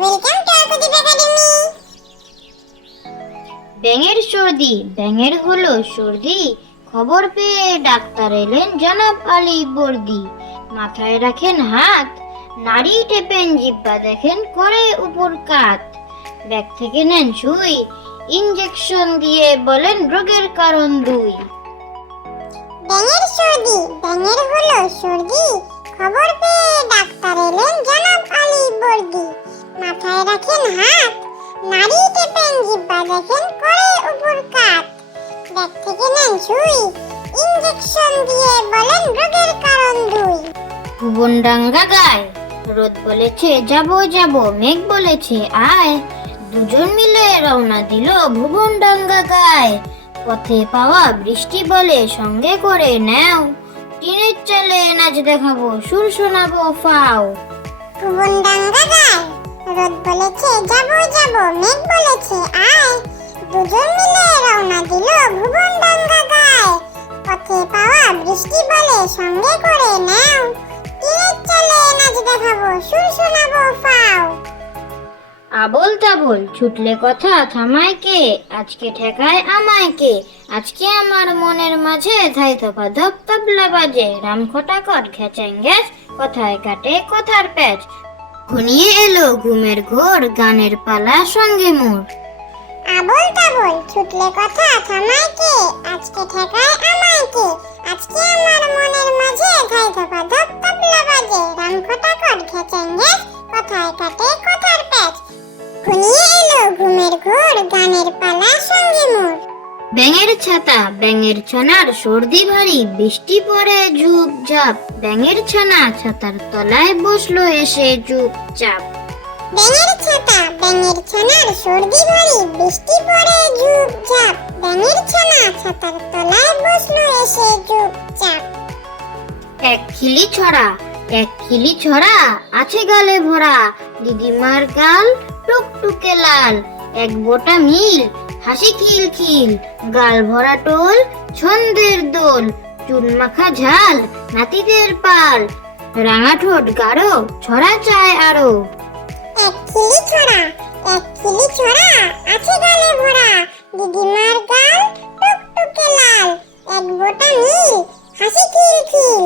Welcome to আরকুদীপ academy. ব্যাঙের সর্দি, ব্যাঙের হলো সর্দি, খবর পেয়ে ডাক্তার এলেন জনাব আলী বর্দি। মাথায় রাখেন হাত, নাড়ি টেপেন জিহ্বা, দেখেন করে উপর কাত। ব্যাগ থেকে নেন সুই, ইনজেকশন দিয়ে বলেন রোগের কারণ দুই। ব্যাঙের সর্দি, ব্যাঙের হলো সর্দি, খবর পেয়ে ডাক্তার এলেন জনাব আলী বর্দি। মাথায় রাখেন হাত, নাড়ি টেপেন জিহ্বা, দেখেন করে উপর কাত। ব্যাগ থেকে নেন সুই, ইনজেকশন দিয়ে বলেন রোগের কারণ দুই। ভুবনডাঙ্গা গায়, রোদ বলেছে যাবো যাবো, মেঘ বলেছে আয়। দুজন মিলে রওনা দিল ভুবনডাঙ্গা গায়। পথে পাওয়া বৃষ্টি বলে সঙ্গে করে নাও, টিনের চালে নাচ দেখাবো, সুর শোনাবো ফাও। ভুবনডাঙ্গা গায়, রোদ বলেছে যাবো যাবো, মেঘ বলেছে আয়। দুজন মিলে রওনা দিল ভুবনডাঙ্গা গায়। পথে পাওয়া বৃষ্টি বলে সঙ্গে করে নাও, টিনের চালে নাচ দেখাবো, সুর শোনাবো ফাও। আবল তাবল ছুটলে কথা থামায় কে, আজকে ঠেকায় আমায় কে। আজকে আমার মনের মাঝে ধাই থপা ধপ তবলা বাজে, রাম খটাকট খেচেন গ্যাস, কথায় কাটে কথার প্যাচ। ঘনিয়ে এলো ঘুমের ঘোর, গানের পালা সঙ্গে মোর। আবল তাবল ছুটলে কথা থামায় কে, আজকে ঠেকায় আমায় কে। আজকে আমার মনের মাঝে ধাই ধপা ধপ তবলা বাজে, রাম খটাকট খেচেন গ্যাস, কথায় কাটে কথার প্যাচ। ঘনিয়ে এলো ঘুমের ঘোর, গানের পালা সঙ্গে মোর। ব্যাঙের ছাতা, ব্যাঙের ছানার সর্দি ভারী, বৃষ্টি পড়ে ঝুপ ঝাপ। ব্যাঙের ছানা ছাতার তলায় বসলো এসে চুপচাপ। ব্যাঙের ছাতা, ব্যাঙের ছানার সর্দি ভারী, বৃষ্টি পড়ে ঝুপঝাপ। ব্যাঙের ছানা ছাতার তলায় বসলো এসে চুপচাপ। এক খিলি ছড়া, এক খিলি ছড়া, আছে গালে ভরা। দিদিমার গাল টুকটুকে লাল, এক বোটা মিল, হাসি খিল খিল। গাল ভরা টোল, ছন্দের দোল, চুন মাখা ঝাল, নাতিদের পাল। রাঙা ঠোঁট গাঢ়, ছড়া চায় আরো। এক খিলি ছড়া, এক খিলি ছড়া, আছে গালে ভরা। দিদিমার গাল টুকটুকে লাল, এক বোটা মিল, হাসি খিল খিল।